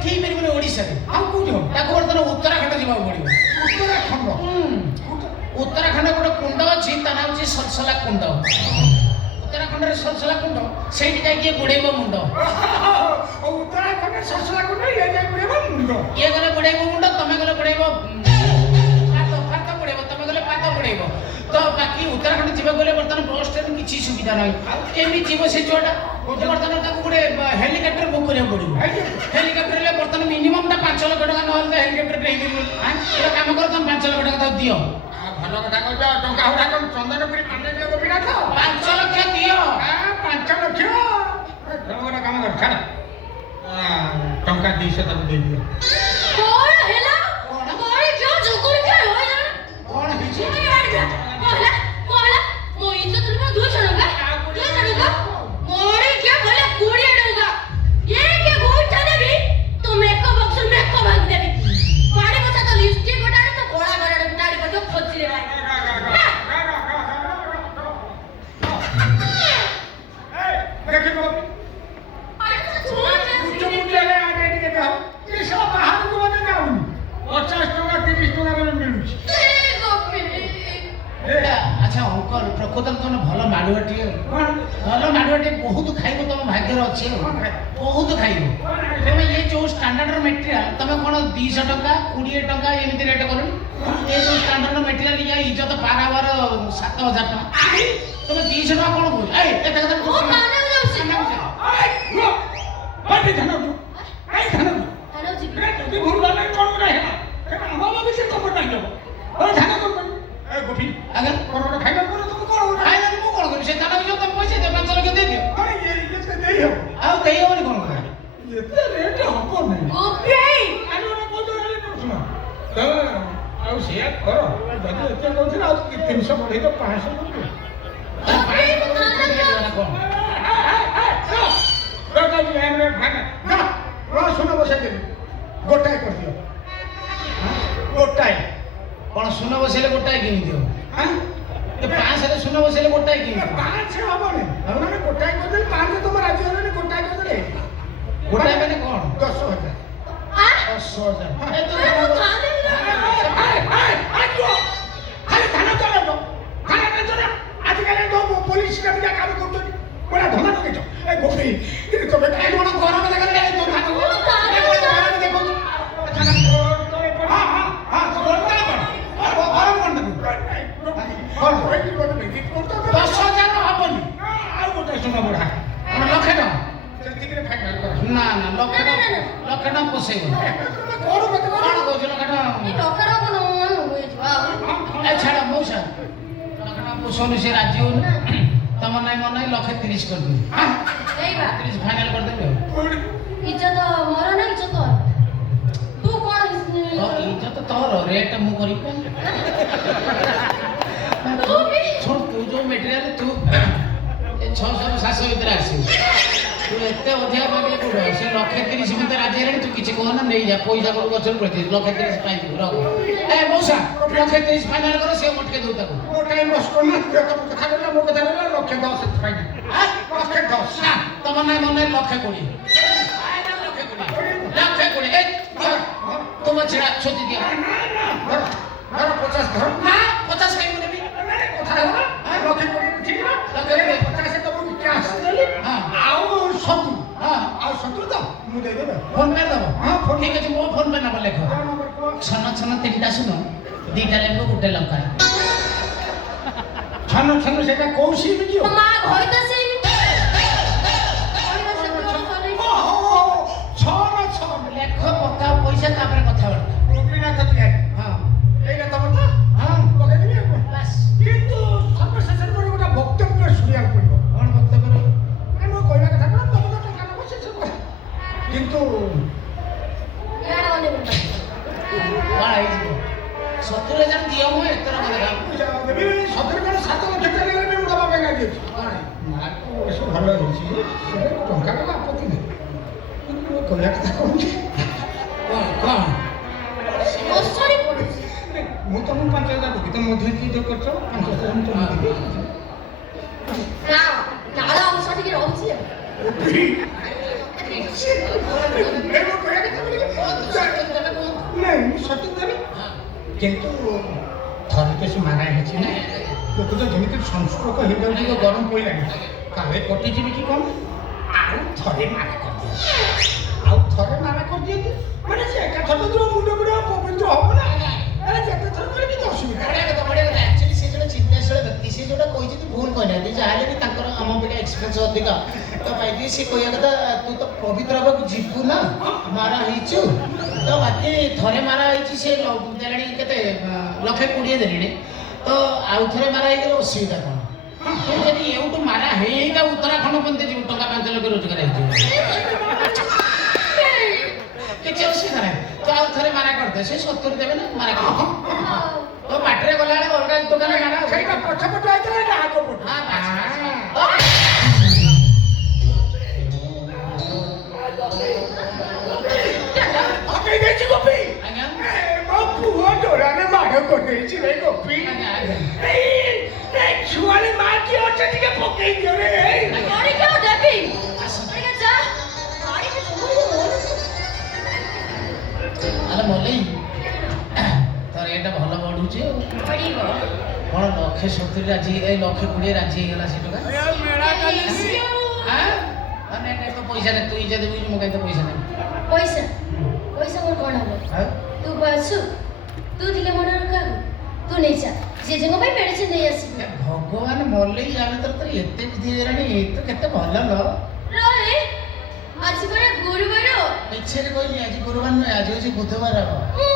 ଏଠି ହେଇପାରିବନି ଓଡ଼ିଶାରେ। ଆଉ କୋଉଠି ହବ? ତାକୁ ବର୍ତ୍ତମାନ ଉତ୍ତରାଖଣ୍ଡ ଯିବାକୁ ପଡ଼ିବ। ଉତ୍ତରାଖଣ୍ଡ ଉତ୍ତରାଖଣ୍ଡ ଗୋଟେ କୁଣ୍ଡ ଅଛି, ତା ନାଁ ହେଉଛି ସଲସଲା କୁଣ୍ଡ। ଉତ୍ତରାଖଣ୍ଡରେ ସଲସଲା କୁଣ୍ଡ, ସେଇଠି ଯାଇକି ବୁଡ଼େଇବ ମୁଣ୍ଡ। ଉତ୍ତରାଖଣ୍ଡରେ ସଲସଲା କୁଣ୍ଡ, ଇଏ ଯାଇ ବୁଡ଼େଇବ ମୁଣ୍ଡ। ଇଏ ଗଲେ ବୁଡ଼େଇବ ମୁଣ୍ଡ, ତମେ ଗଲେ ବୁଡ଼େଇବ ପାଦ ବୁଡ଼େଇବ, ତମେ ଗଲେ ପାଦ ବୁଡ଼େଇବ। ତ ବାକି ଉତ୍ତରାଖଣ୍ଡ ଯିବାକୁ ଗଲେ ବର୍ତ୍ତମାନ ବସ୍ ଟ୍ରେନ୍ କିଛି ସୁବିଧା ନାହିଁ। କେମିତି ଯିବ ସେ ଛୁଆଟା? ବର୍ତ୍ତମାନ ତାକୁ ଗୋଟେ ହେଲିକପ୍ଟର ବୁକ୍ କରିବାକୁ ପଡ଼ିବ। ହେଲିକପ୍ଟରରେ ବର୍ତ୍ତମାନ ମିନିମମ୍ଟା 5 ଲକ୍ଷ ଟଙ୍କା ନହେଲେ ତ ହେଲିକପ୍ଟର ହେଇପାରିବ। ଗୋଟେ କାମ କର, ତମେ 5 ଲକ୍ଷ ଟଙ୍କା ତାକୁ ଦିଅ। ଭଲ କଥା କହୁଛ। ଟଙ୍କା ଗୁଡ଼ା କଣ ଚନ୍ଦନପୁରୀ ପାଣ୍ଡେ ଦିଅ ଗୋପୀନାଥ? 5 ଲକ୍ଷ ଦିଅ। 5 ଲକ୍ଷ? ଗୋଟେ କାମ କର, ଛାଡ଼, ଟଙ୍କା 200 ତାକୁ ଦେଇଦିଅ। କଣ ହେଲା? କଣ ଯୋଉ ଜୁଗୁରୁ କେ ହୋଇ ନା? କଣ ହେଇଛି? କହଲା ମୋ ଇଜ୍ଜତ ରୁ 200 ଟଙ୍କା। 200 ଟଙ୍କା ମୋरे क्या बोले 20 टका ये के गोठ देबी तो मेकअप बॉक्स मेकअप भाग देबी पानी बचा तो लिपस्टिक गोटाड़े तो गोड़ा गोड़ा डाड़ी को जो खोज ले भाई देखिए बाबू अरे तो कुछ मुझे ले आ गए के जाओ ये सब बाहर को मत जाओ 50 टका 30 टका रे मिलुଛି। ଆଚ୍ଛା ଅଙ୍କଲ, ପ୍ରକୃତରେ ତମେ ଭଲ ମାଡ଼ୁଆଟିଏ। ଭଲ ମାଡ଼ୁଆଟିଏ ବହୁତ ଖାଇବ, ତମ ଭାଗ୍ୟରେ ଅଛି। ବହୁତ ଖାଇବ ତମେ। ଏ ଯୋଉ ଷ୍ଟାଣ୍ଡାର୍ଡର ମେଟେରିଆଲ ତମେ କଣ 200 ଟଙ୍କା 20 ଟଙ୍କା ଏମିତି ରେଟ୍ କଲଣି? ଏ ଯୋଉ ଷ୍ଟାଣ୍ଡାର୍ଡର ମେଟେରିଆଲ ଇଏ ଇଜ୍ଜତ ପାରାବାର 7000 ଟଙ୍କା। ତମେ 200 ଟଙ୍କା କଣ କହୁଛ? ଏଇ ଏତେ କଥା ଓ କାନେ ଯାଉସି ବାଟି ଧାନ ତୁ ଏଇ ଧାନ ତୁ हेलो जी ଯଦି ଭୁଲ ବାଲେ କଣ ଗୋଟେ ହେଲା ଆମ ବାବା ସେ ଖବର ନାହିଁ ଦେବ। ଓ ଧାନ କର ଏ ଗୋପୀ ଆଜ୍ଞା କଣ ଗୋଟେ ଖାଇବା ପରେ ତମେ କଣ ଗୋଟେ ଖାଇଲାନି ମୁଁ କଣ କରିବି? ସେ ଦାନା ବିଷୟ ତମେ ପଇସା ଦିଅ, 5 ଲକ୍ଷ ଦେଇଦିଅ। ଆରେ ଇଏ ଦେଇ ହବ ଆଉ ଦେଇ ହବନି କଣ କରିବା? ଏତେ ରେଟ୍ ହବ ନାହିଁ। ओपी ଆରେ ଗୋଟେ କହୁଛ ଶୁଣ ଆଉ ସେୟା କର, ଯଦି ଏତେ କହୁଥିଲେ ଆଉ 300 ବଢ଼େଇ ଦିଅ 500 କରିଦିଅ। ଶୁଣ ବସେଇ ଦେବି ଗୋଟାଏ କରିଦିଅ। ଗୋଟାଏ କଣ ସୁନ ବସେଇଲେ ଗୋଟାଏ କିଣିଦିଅ? 500ରେ ସୁନ ବସେଇଲେ ଗୋଟାଏ କିଣିଦିଅ। 5 ହବନି, ମାନେ ଗୋଟାଏ କରିଦେଲେ 5 ତମ ରାଜ୍ୟ ହେଲାନି, ଗୋଟାଏ କରିଦେଲେ ଗୋଟାଏ ମାନେ କଣ? 10,000। 10,000। ଖାଲି ଧାନ ଚଲେଇବ, ଆଜିକାଲି ପୋଲିସ କେମିତିଆ କାମ କରୁଛନ୍ତି, ପୁରା ଧମା ପକେଇଛ। ଏ ଗୋପୀ ତମେ କାହିଁ କଣ ଗରମ ଦେଖାଲେ ଗରମ ଦେଖାଉଛୁ? ନା ନା ଲକ୍ଷେ ଟଙ୍କା ପୋଷେଇବ। କଣ କହୁଛ ଲକ୍ଷେ ଟଙ୍କା? ଛାଡ଼ ମଉସା, ଲକ୍ଷେ ଟଙ୍କା ପୋଷଉନି, ସେ ରାଜି ହଉନି। ତମ ନାଇଁ ମନ ନାହିଁ, 130 କରିଦେବି। 30 ଫାଇନାଲ କରିଦେବି ଆଉ। इज्जत मोर ना इज्जत तू कौन ଇଜ୍ଜତ ତୋର, ରେଟ୍ ମୁଁ କରିବି। तू भी ଶୁଣ, ତୁ ଯୋଉ ମେଟେରିଆଲ ତୁ 600-700 ଭିତରେ ଆସିବୁ, ତୁ ଏତେ ଅଧିକା ମାଗିଲେ କୋଉଠି? ସେ 130 ଭିତରେ ରାଜି ହେଲାଣି, ତୁ କିଛି କହନା, ନେଇଯା ପଇସା କରୁ ଗଛରୁ ପଡ଼ିଛି। 130 ପାଇଯିବୁ, ରଖ। ଏ ମଉସା 130 ଫାଇନାଲ କର, ସେ ମଟକେ ଦଉ ତାକୁ। ମୋ ଟାଇମ୍ ଲସ୍ କରନା, ତମ କଥା କହିଲା ମୋ କଥା କହିଲା 110 ପାଇଲି। 110 ନା ତମ ନାଇଁ ମନ ନାହିଁ, 120। 120 ତୁମ ଛିଡ଼ା ଛୋଟି ଦିଅ। ଧର 50 ଧର ନା 50 କାଇଁ ମୁଁ ନେବି? କଥା ହେଲା 120 ଠିକ ନା? 50 ତମକୁ କ୍ୟାସ୍ ଦେଲି, ଆଉ 70 ଆଉ 70 ତ ମୁଁ ଦେଇଦେବି। ଫୋନ୍ ପେ ଦବ? ହଁ, ଫୋନ୍ ଠିକ ଅଛି, ମୋ ଫୋନ୍ ପେ ନମ୍ବର ଲେଖ। ଛନ ଛନ 3ଟା ଶୁନ, 2ଟା ଲେମ୍ବୁ 1 ଲଙ୍କା। ଛନ ଛନ ସେଇଟା କୋଉ ସିମ୍ କି? मां घर तो से ଛନ ଛନ ଲେଖ, ପକାଅ ପଇସା, ତାପରେ କଥାବାର୍ତ୍ତା। ଗୋପୀନାଥ ତିଆରି। ହଁ ଏଇଟା ତମର ତ? ହଁ ପକେଇଦେବି ଆଉ କଣ? ବାସ୍। କିନ୍ତୁ ସର୍ବଶେଷରେ ମୋର ଗୋଟେ ବକ୍ତବ୍ୟ ଶୁଣିବାକୁ ପଡ଼ିବ। କ'ଣ ବକ୍ତବ୍ୟ? ମୁଁ କହିବା କଥା କଣ, ତମେ ତ ଟଙ୍କା ନେବ ସେ ସବୁ, କିନ୍ତୁ यार वाले बंदा କ'ଣ ହେଇଯିବ? 70,000 ଦିଅ, ମୁଁ ଏତେ ଟଙ୍କା ଦେବା। ଦେବି 70 କଣ 7 ଲକ୍ଷ ଚାଲିଗଲେ ବି ମୁଁ ଦେବା ପାଇଁ ରାଜି ଅଛି। ଏସବୁ ଭଲ ହେଇଛି, ଟଙ୍କା ଦେବା ଆପତ୍ତି ନାହିଁ, କିନ୍ତୁ ମୁଁ କହିବା କଥା କଣ କି କ'ଣ ओसरी पड़े ମୁଁ ତମକୁ 5,000 ଦେବି, ତମେ ମଧ୍ୟ କି ଯୋଗ କରୁଛ 5,000 ମୁଁ ତମକୁ ଦେବି। ना नाला ओसरी के रहउछि ମୁଁ କହିବା କଥା କିନ୍ତୁ ଥରେ ତ ସେ ମାରା ହେଇଛି ନା ଦେଖୁଛ ଯେମିତି ସଂସ୍ପର୍କ ହେଇଯାଉଛି ତ ଗରମ ପଇଲାଣି କାଳେ କଟିଯିବି କି କ'ଣ ଆଉ ଥରେ ମାରା କରିଦିଅନ୍ତି ଆଉ ଥରେ ମାରା କରିଦିଅନ୍ତି ମାନେ ସେ ଏକା ଥର ତ ମୁଣ୍ଡ ମୁଣ୍ଡ ପବିତ୍ର ହବ ନା ଆରେ ଯେତେ ଥର କଲେ କିଛି ଅସୁବିଧା ବଢିଆ କଥା ବଢିଆ କଥା ଆକ୍ଚୁଆଲି ସେ ଜଣେ ଚିନ୍ତାଶୀଳ ବ୍ୟକ୍ତି ସେ ଯୋଉଟା କହିଛନ୍ତି ଭୁଲ କହିନାହାନ୍ତି ଯାହାହେଲେ ବି ତାଙ୍କର ଆମ ଅପେକ୍ଷା ଏକ୍ସପିରିଏନ୍ସ ଅଧିକ ତ ପାଇକି ସେ କହିବା କଥା ତୁ ତ ପବିତ୍ର ହବାକୁ ଯିବୁ ନା ମାରା ହେଇଛୁ ତ ବାକି ଥରେ ମାରା ହେଇଛି ସେ ଦେଲେଣି କେତେ 1,20,000 ଦେଲେଣି ତ ଆଉ ଥରେ ମାରା ହେଇଗଲେ ଅସୁବିଧା କ'ଣ ତୁ ଯଦି ଏଉଠୁ ମାରା ହେଇକା ଉତ୍ତରାଖଣ୍ଡ ପର୍ଯ୍ୟନ୍ତ ଯିବୁ ଟଙ୍କା 5 ଲକ୍ଷ ରୋଜଗାର ହେଇଯିବ କିଛି ଅସୁବିଧା ନାହିଁ ତ ଆଉ ଥରେ ମାରା କରିଦେ ସେ 70 ଦେବେ ନା ମାରା କରିଦେ ତ ବାଟରେ ଗଲାବେଳେ ଅଲଗା ଦୋକାନ ମାରା ସେଇଟା ପଛ ପଟ ହେଇଥିଲା ନା ଆଗ ପଟ ପକେଇ ଦେଇଛି ଗୋପୀ ଆଜ୍ଞା ମୋ ପୁଅ ଡୋରାରେ ମାଡ଼ କରିଦେଇଛି ରେ ଗୋପୀ ଆଜ୍ଞା ଆଜ୍ଞା এই ଛୁଆରେ ମା କିଏ ଅଛି ଟିକେ ପକେଇ ଦିଅ ରେ ଗାଡ଼ି କେଉ ଦେବି ଆଜ୍ଞା ଯା ଗାଡ଼ି କେ ଆରେ ମଲେଇ ତୋର ଏଇଟା ଭଲ ବଢୁଛି ଆଉ ପଡ଼ିବ କ'ଣ 170 ରାଜି 120 ରାଜି ହେଇଗଲା ସେ ଟଙ୍କା ନାଇଁ ନାଇଁ ତ ପଇସା ନାହିଁ ତୁ ଇଜା ଦେବୁ ମୁଁ କାହିଁ ତ ପଇସା ନାହିଁ ପଇସା ପଇସା ମୋର କ'ଣ ହବ ଆଉ ତୁ ଅଛୁ ତୁ ଥିଲେ ମୋର କାହାକୁ ତୁ ନେଇଯା ଜେଜେଙ୍କ ପାଇଁ ମେଡ଼ିସିନ ନେଇ ଆସିବୁ ଭଗବାନ ମଲେଇ ଆମେ ତୋର ଏତେ ବୁଦ୍ଧି ହେଇଗଲାଣି ତ କେତେ ଭଲ ନ ରହେ ଆଜି ପରା ଗୁରୁବାର ମିଛରେ କହିଲି ଆଜି ଗୁରୁବାର ନୁହେଁ ଆଜି ହେଉଛି ବୁଧବାର ମୁଁ